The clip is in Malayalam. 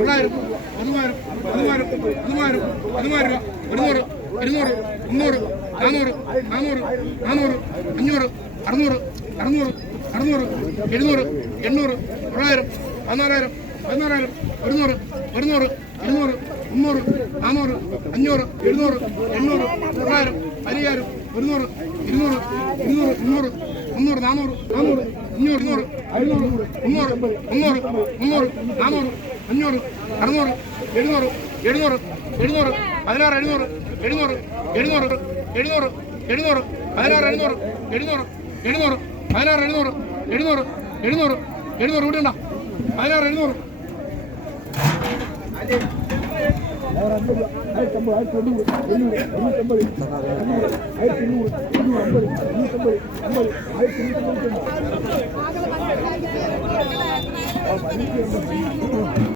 തൊള്ളായിരം പതിനായിരം പതിനായിരം പതിനായിരം രൂപ ഒരുന്നൂറ് ഇരുന്നൂറ് മുന്നൂറ് നാനൂറ് നാനൂറ് നാനൂറ് അഞ്ഞൂറ് അറുന്നൂറ് അറുന്നൂറ് അറുന്നൂറ് എഴുന്നൂറ് എണ്ണൂറ് തൊള്ളായിരം പതിനാലായിരം പതിനാലായിരം ഒരുന്നൂറ് ഒരുന്നൂറ് ഇരുന്നൂറ് മുന്നൂറ് നാനൂറ് അഞ്ഞൂറ് എഴുന്നൂറ് എണ്ണൂറ് തൊള്ളായിരം പതിനയ്യായിരം ഒരുന്നൂറ് ഇരുന്നൂറ് ഇരുന്നൂറ് മുന്നൂറ് മുന്നൂറ് നാനൂറ് മുന്നൂറ് നാനൂറ് അഞ്ഞൂറ് അറുന്നൂറ് എഴുന്നൂറ് എഴുന്നൂറ് എഴുന്നൂറ് പതിനാറ് എഴുന്നൂറ് എഴുന്നൂറ് എഴുന്നൂറ് എഴുന്നൂറ് എഴുന്നൂറ് പതിനാറ് എഴുന്നൂറ് എഴുന്നൂറ് എഴുന്നൂറ് പതിനാറ് എഴുന്നൂറ് എഴുന്നൂറ് എഴുന്നൂറ് എഴുന്നൂറ് ഇവിടെ ഉണ്ടോ പതിനാറ് എഴുന്നൂറ് ആയിരത്തി